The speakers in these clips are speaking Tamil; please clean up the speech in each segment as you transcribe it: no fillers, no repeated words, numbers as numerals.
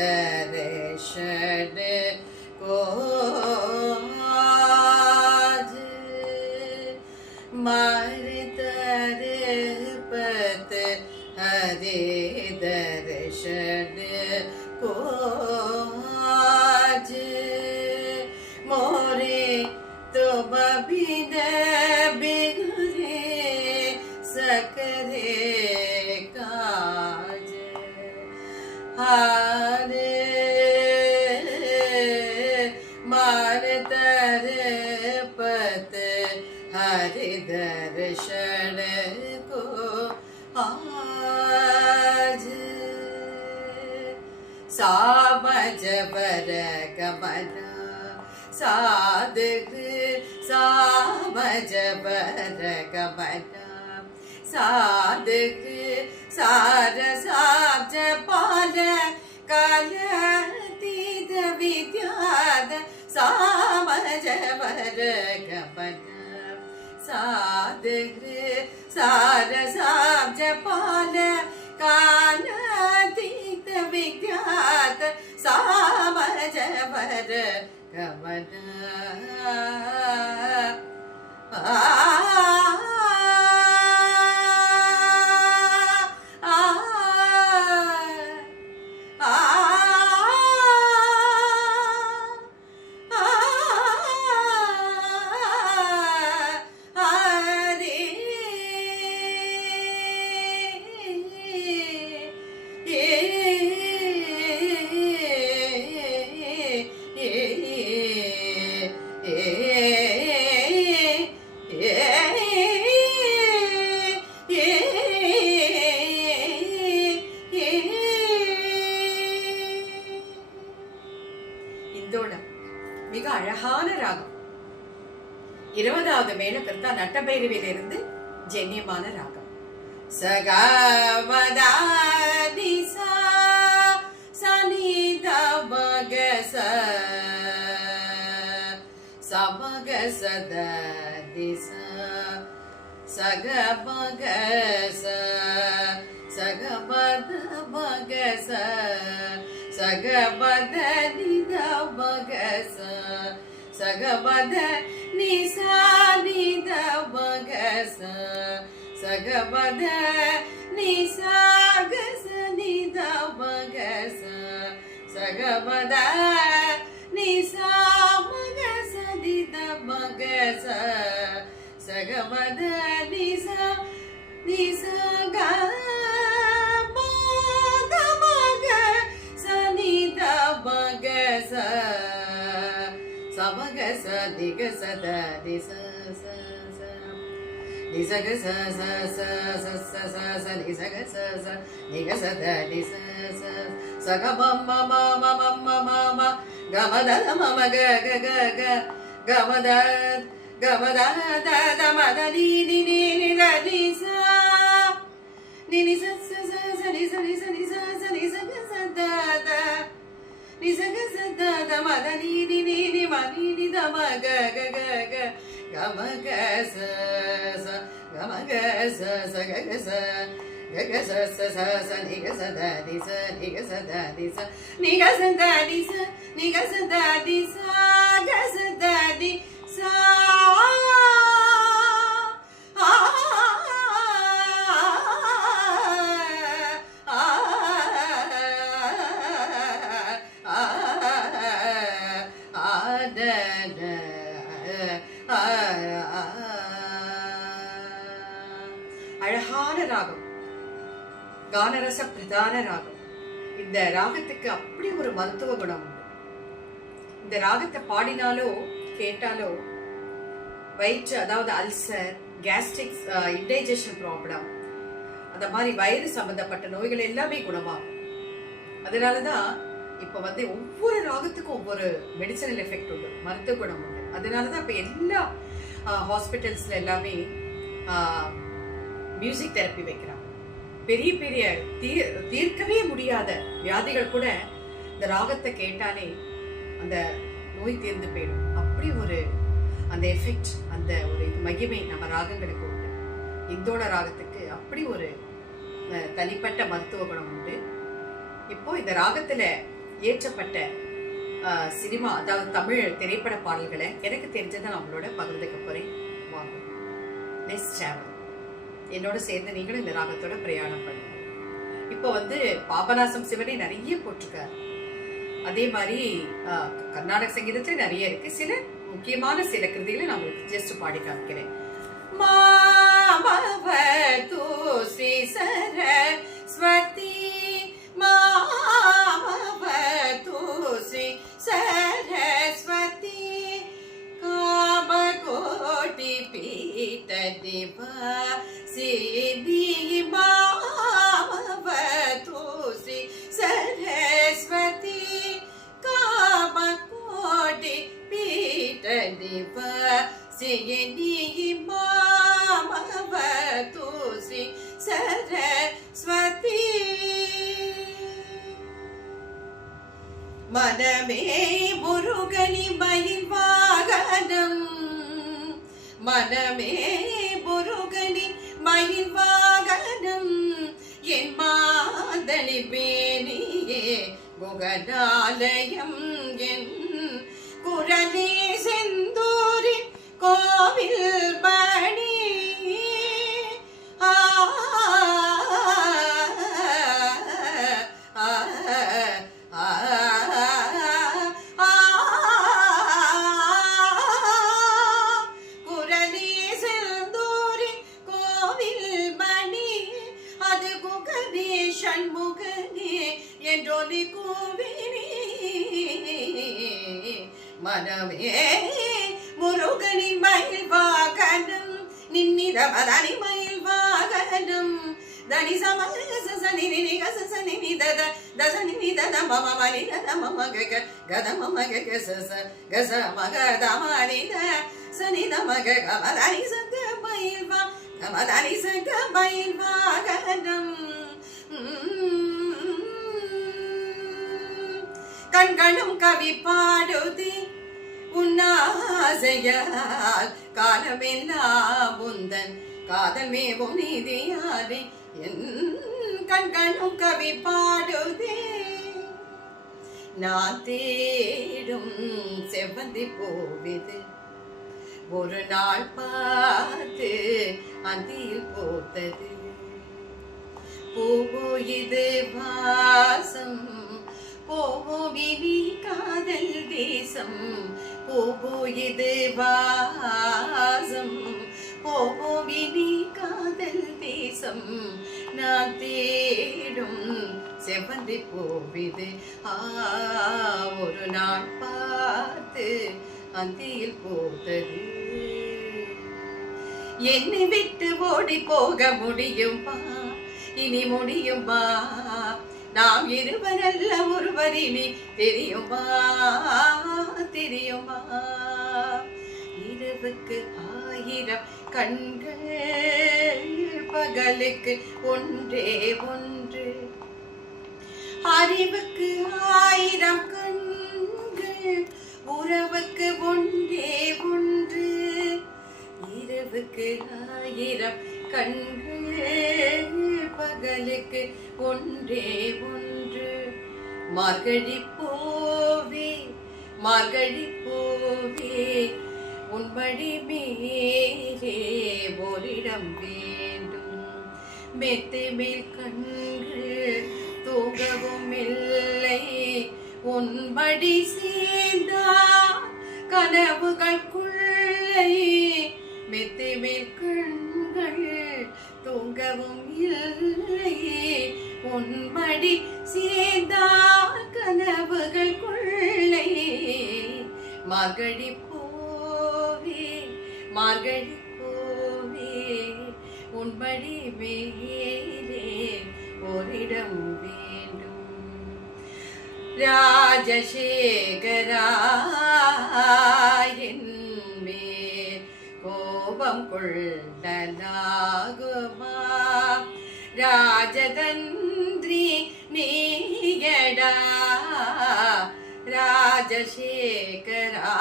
दर्शन को आज मार तरपत हरे दर्शन को आज मोरे तो बबिन बिगड़े सकरे काज हारे मार तरपत हरि दर्शन को आज सामज बर गमना साधक सामज बर गमना साधक सार साज पाल काल तीत विद्याद सामज बर गमना साधक सार साज पाल काल तीत विद्याद सामज बर गमना மிக அழகான ராகம் 20வது மேளகர்த்தா நட்டபைரவியிலிருந்து ஜென்யமான ராகம் சகமதாதி சா சனித மகச சமகசதி சா சகமகச சகமத மகச சகமத நித மகச சகமத நிசா நித மகச சகமத நிசா கச நித மகச சகமத நிசா மகச நித மகச சகமத நிசா நிசா க Samagasa digasa da disa sa sa disagasa sa sa sa sa sa sa disagasa sa digasa da disa sa sagamma mama mama mama gamada mama ga ga ga ga gamada gamada da da ma da ni ni ni ni da disa ni ni sa sa sa sa ni sa ni sa ni sa sa ni sa da da Nisagasa da ma da ni ni ni ni ma ni ni da ma ga ga ga ga ga ma ga sa sa ga ma ga sa sa ga ga sa sa sa sa ni ga sa da ni sa ni ga sa da ni sa ni ga sa da ni sa ni ga sa da ni sa ga sa da ni sa அழகான ராகம், கானரச பிரதான ராகம். இந்த ராகத்துக்கு அப்படி ஒரு மருத்துவ குணம் உண்டு. இந்த ராகத்தை பாடினாலோ கேட்டாலோ வயிற்று, அதாவது அல்சர், கேஸ்ட்ரிக், இன்டைஜஷன் ப்ராப்ளம், அந்த மாதிரி வயிறு சம்பந்தப்பட்ட நோய்கள் எல்லாமே குணமாகும். அதனாலதான் இப்ப ஒவ்வொரு ராகத்துக்கும் ஒவ்வொரு மெடிசனல் எஃபெக்ட் உண்டு, மருத்துவ குணம் உண்டு. அதனாலதான் இப்ப எல்லா ஹாஸ்பிட்டல்ஸ்ல எல்லாமே மியூசிக் தெரப்பி வைக்கிறாங்க. பெரிய பெரிய தீர்க்கவே முடியாத வியாதிகள் கூட இந்த ராகத்தை கேட்டாலே அந்த நோய் தீர்ந்து போயிடும். அப்படி ஒரு அந்த எஃபெக்ட், அந்த ஒரு மகிமை நம்ம ராகங்களுக்கு உண்டு. இந்தோட ராகத்துக்கு அப்படி ஒரு தனிப்பட்ட மருத்துவ குணம் உண்டு. இப்போ இந்த ராகத்துல ஏற்றப்பட்ட சினிமா, அதாவது தமிழ் திரைப்பட பாடல்களை எனக்கு தெரிஞ்சதை நான் உங்களோட பகிர்ந்துக்க போறேன். வாங்க, நெக்ஸ்ட் டிராவல். என்னோட சேர்ந்து நீங்களும் இந்த ராகத்தோட பிரயாணம் பண்ணுங்க. இப்போ பாபநாசம் சிவனை நிறைய போட்டிருக்காரு. அதே மாதிரி கர்நாடக சங்கீதத்துல நிறைய இருக்கு. சில முக்கியமான சில கிருதிகளை நான் உங்களுக்கு ஜஸ்ட் பாடி காமிக்கிறேன். மாமவது ஸ்ரீ சரஸ்வதி, மாமவது ஸ்ரீ சரஸ்வதி, காமகோட்டி பீட நிவாசினி, மாமவது ஸ்ரீ சரஸ்வதி, காமகோட்டி பீட நிவாசினி, மாமவது ஸ்ரீ சரஸ்வதி. மனமே முருகனி மயில் வாகனம், மனமே முருகனி மயில் வாகனம், என் மாதளி பேணியே குகனாலயம், என் குரலே செந்தூரி கோவில் மணி. மனமே முருகனின் மயில் வாகனம், நின்னிதமதனி மயில் வாகனம், தனி சமசனி நிகசனி தத தசனி நிதத மம மணி தத மம கக கத மம கக சச கச மக தமணி த சனி தம கக மதனி சக மயில் வா மதனி சக மயில் வாகனம். கண்களும் கவி பாடுதி உன்னாசையால், காலமெல்லாம் உந்தன் காதல் மேவும் நீதியாரே, என் கண்களும் கவி பாடுதே. நான் தேடும் செவ்வந்தி பூவிது, ஒரு நாள் பார்த்து அந்தியில் போத்தது. பூவோ இது வாசம், போவோம் இனி காதல் தேசம், போவோ இது வாசம், போவோம் இனி காதல் தேசம். நான் தேடும் செவ்வந்தி பூவிது, ஒரு நாள் பார்த்து அந்தியில் போத்தது. என்னை விட்டு ஓடி போக முடியுமா, இனி முடியுமா, நாம் இருவரல்ல ஒருவரினி, தெரியுமா தெரியுமா. இரவுக்கு 1000 கண்கள், பகலுக்கு ஒன்றே ஒன்று, அறிவுக்கு 1000 கண்கள், உறவுக்கு ஒன்றே ஒன்று. இரவுக்கு 1000 கண்கள், பகலுக்கு ஒன்றே ஒன்று. மார்கழி பூவே மார்கழி பூவே, உன்படி மேலே ஓரிடம் வேண்டும். மெத்தை மேல் கண்கள் தூங்கவும் இல்லை, உன்படி சேர்ந்தால் கனவுகள் கொள்ளை. மெத்தை மேல் கண்கள் தூங்கவும் இல்லை, உன்படி சேர்ந்தால் கனவுகள் கொள்ளை. மார்கழி பூவே மார்கழி பூவே, உன்படி மேலே ஓரிடம் வேண்டும். ராஜசேகரா என்மேல் கோபம் கொள்ளலாகுமா? ராஜதந்திரி நீயடா ராஜசேகரா,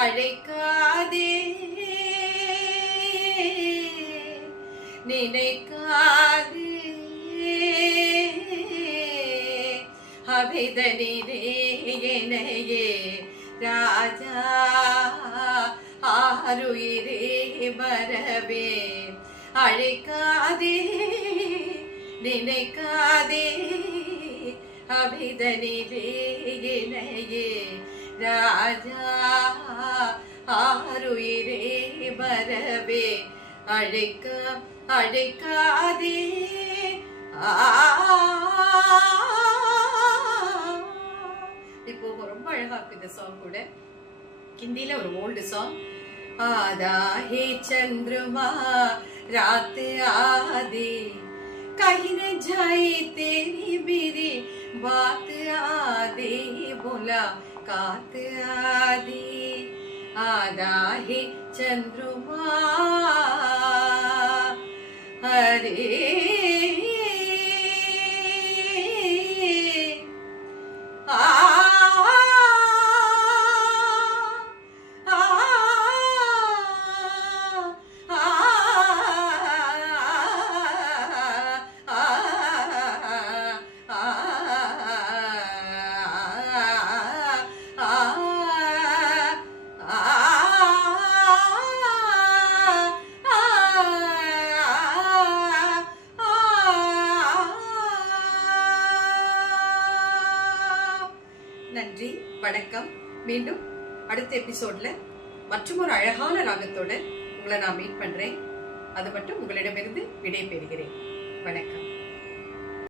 அழைக்காதே நினைக்காதே அபிதனிரே எனையே ராஜா, ஆருயிரே மரபே, அழைக்காதே நினைக்காதே அபிதனிரே எனையே ராஜா, ஆருயிரே மரபே, அழைக்காதே. இப்போ ரொம்ப அழகா இருக்கு இந்த சாங் கூட. ஹிந்தில ஒரு ஓல்டு சாங். आधा है चंद्रमा रात आधी, कहीं न जाए तेरी मेरी बात आधी, बोला कात आधी. आधा है चंद्रमा हरे நன்றி, வணக்கம். மீண்டும் அடுத்த எபிசோட்ல மற்றும் ஒரு அழகான ராகத்தோட உங்களை நான் மீட் பண்றேன். அது மட்டும் உங்களிடமிருந்து விடை பெறுகிறேன். வணக்கம்.